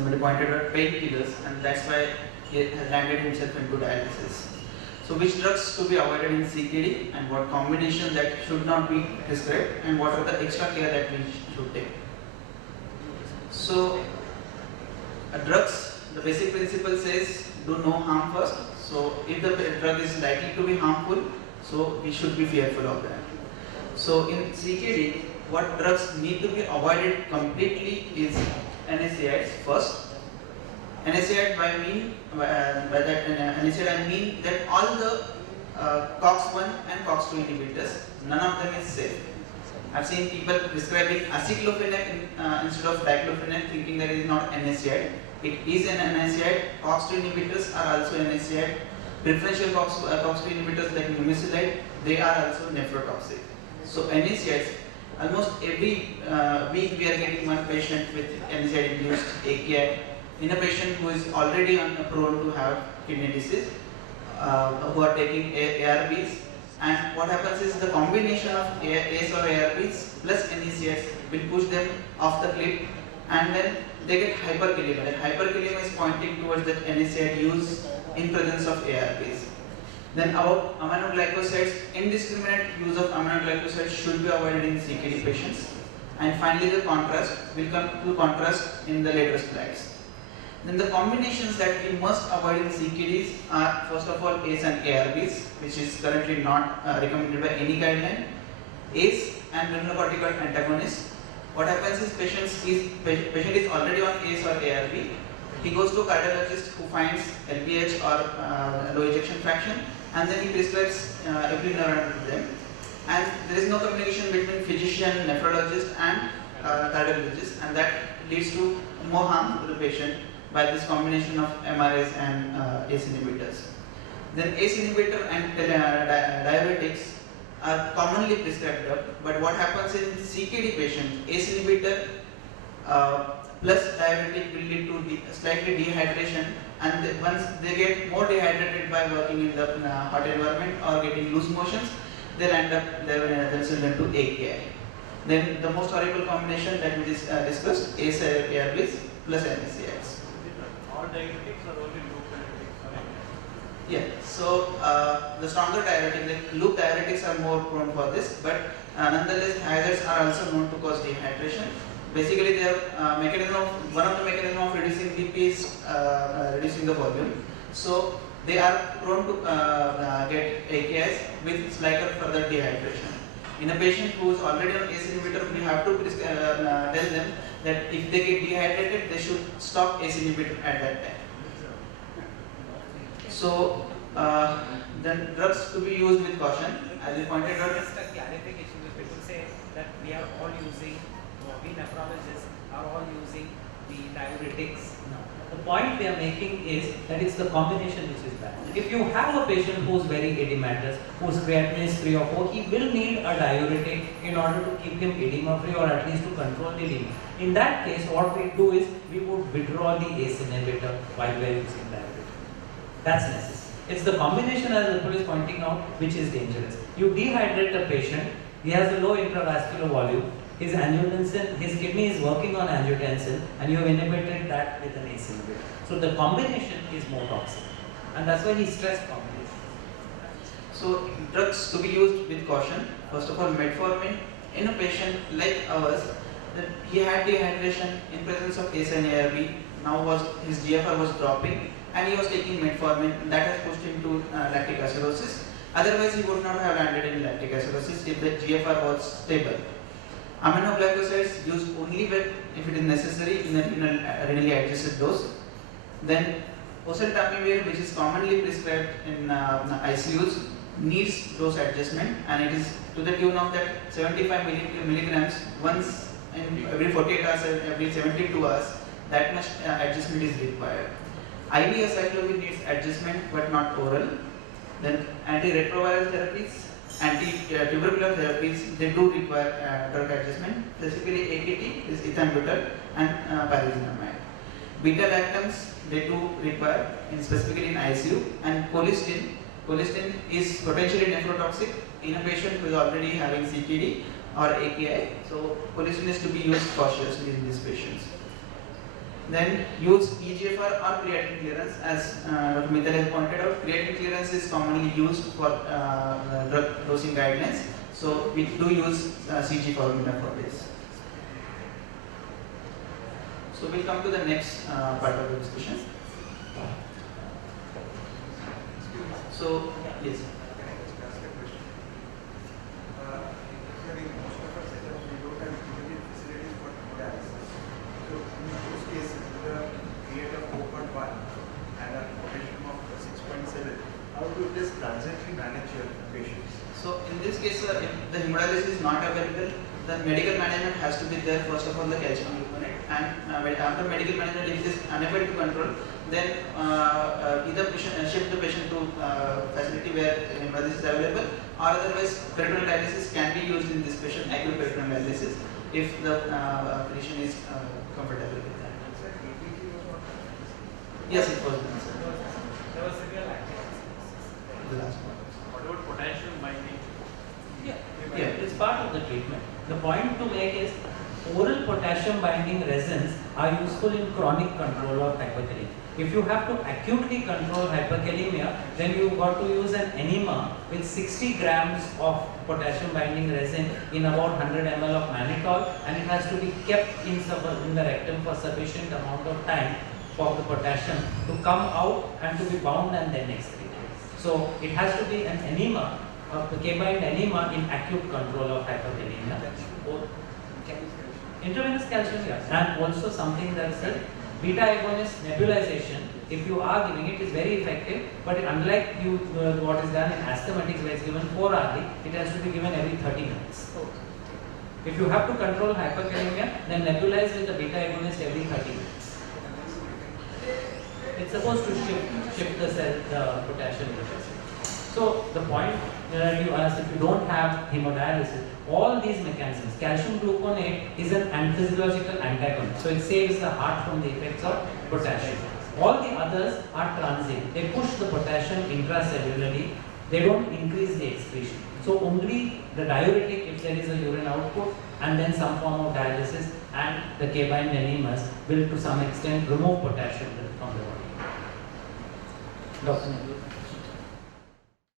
somebody pointed out painkillers, and that's why he has landed himself into dialysis. So which drugs to be avoided in CKD, and what combination that should not be prescribed, and what are the extra care that we should take. So drugs, the basic principle says do no harm first. So if the drug is likely to be harmful, so we should be fearful of that. So in CKD, what drugs need to be avoided completely is NSAIDs first. NSAID by that NSAID I mean that all the COX-1 and COX-2 inhibitors, none of them is safe. I've seen people prescribing aceclofenac instead of diclofenac, thinking that it is not NSAID. It is an NSAID. COX-2 inhibitors are also NSAID. Preferential COX-2 inhibitors like numecilide, they are also nephrotoxic. So NSAIDs, almost every week we are getting one patient with NSAID-induced AKI. In a patient who is already prone to have kidney disease, who are taking ARBs, and what happens is the combination of ACE or ARBs plus NSAIDs will push them off the cliff, and then they get hyperkalemia. That hyperkalemia is pointing towards that NSAID use in presence of ARBs. Then about aminoglycosides, indiscriminate use of aminoglycosides should be avoided in CKD patients. And finally the contrast, will come to contrast in the later slides. Then the combinations that we must avoid in CKDs are first of all ACE and ARBs, which is currently not recommended by any guideline. ACE and mineralocorticoid antagonist. What happens is patient is already on ACE or ARB. He goes to a cardiologist who finds LPH or low ejection fraction, and then he prescribes epinephrine to them. And there is no communication between physician, nephrologist, and cardiologist, and that leads to more harm to the patient by this combination of MRAs and ACE inhibitors. Then ACE inhibitor and diuretics are commonly prescribed drug, but what happens in CKD patients, ACE inhibitor plus diuretic will lead to slightly dehydration, and once they get more dehydrated by working in the hot environment or getting loose motions, they'll end up themselves into AKI. Then the most horrible combination that we discussed, ACE ARBs plus NSAIDs. All diuretics are only loop diuretics? Yeah, so the stronger diuretic, like loop diuretics are more prone for this, but nonetheless hazards are also known to cause dehydration. Basically, they are one of the mechanisms of reducing BP is reducing the volume. So they are prone to get AKIs with slight further dehydration. In a patient who is already on ACE inhibitor, we have to tell them that if they get dehydrated, they should stop ACE inhibitor at that time. So then drugs to be used with caution, as you pointed out. Just a clarification: if people say that we are all using, we nephrologists are all using the diuretics. No. The point we are making is that it's the combination which is bad. If you have a patient who's very edematous, whose creatinine is 3 or 4, he will need a diuretic in order to keep him edema free or at least to control the edema. In that case, what we do is we would withdraw the ACE inhibitor while we are using diuretic. That's necessary. It's the combination, as Vipul is pointing out, which is dangerous. You dehydrate a patient, he has a low intravascular volume, his angiotensin, his kidney is working on angiotensin, and you have inhibited that with an ACE inhibitor. So the combination is more toxic, and that's why he stressed combination. So drugs to be used with caution. First of all, metformin in a patient like ours, that he had dehydration in presence of ACE and ARB. Now his GFR was dropping, and he was taking metformin. That has pushed him to lactic acidosis. Otherwise, he would not have landed in lactic acidosis if the GFR was stable. Aminoglycosides used only if it is necessary in a renally adjusted dose. Then oseltamivir, which is commonly prescribed in ICUs, needs dose adjustment, and it is to the tune of that 75 milligrams once in every 48 hours and every 72 hours. That much adjustment is required. IV acyclovir needs adjustment but not oral. Then antiretroviral therapies, anti-tubercular therapies, they do require drug adjustment. Specifically AKT is ethambutol and pyrazinamide. Beta-lactams, they do require, specifically in ICU. And colistin is potentially nephrotoxic in a patient who is already having CKD or AKI. So colistin is to be used cautiously in these patients. Then use EGFR or creatinine clearance. As Dr. Mittal has pointed out, creatinine clearance is commonly used for drug dosing guidelines. So we do use CG for nephropathy. So we'll come to the next part of the discussion. So yes. How do this transiently manage your patients? So in this case, if the hemodialysis is not available, the medical management has to be there. First of all, the calcium gluconate, and after medical management, if it is unable to control, then either shift the patient to facility where hemodialysis is available, or otherwise peritoneal dialysis can be used in this patient, acute peritoneal dialysis, if the physician is comfortable with that. Yes, it was done, sir. There was severe activity. The last one. What about potassium binding? Yeah, it's part of the treatment. The point to make is oral potassium binding resins are useful in chronic control of hyperkalemia. If you have to acutely control hyperkalemia, then you've got to use an enema with 60 grams of potassium binding resin in about 100 ml of mannitol, and it has to be kept in the rectum for sufficient amount of time for the potassium to come out and to be bound and then excreted. So it has to be an enema, the K-bind enema in acute control of hyperkalemia. Intravenous calcium, yes, and also something that is beta agonist nebulization. If you are giving it, is very effective, but unlike what is done in asthmatics where it's given 4 hourly, it has to be given every 30 minutes. If you have to control hyperkalemia, then nebulize with the beta agonist every 30 minutes. It's supposed to shift the potassium levels. So the point that you asked, if you don't have hemodialysis, all these mechanisms, calcium gluconate is an physiological antagonist. So it saves the heart from the effects of potassium. All the others are transient. They push the potassium intracellularly. They don't increase the excretion. So only the diuretic, if there is a urine output, and then some form of dialysis and the K-bind enemas will to some extent remove potassium from the body. Dr. Nehru.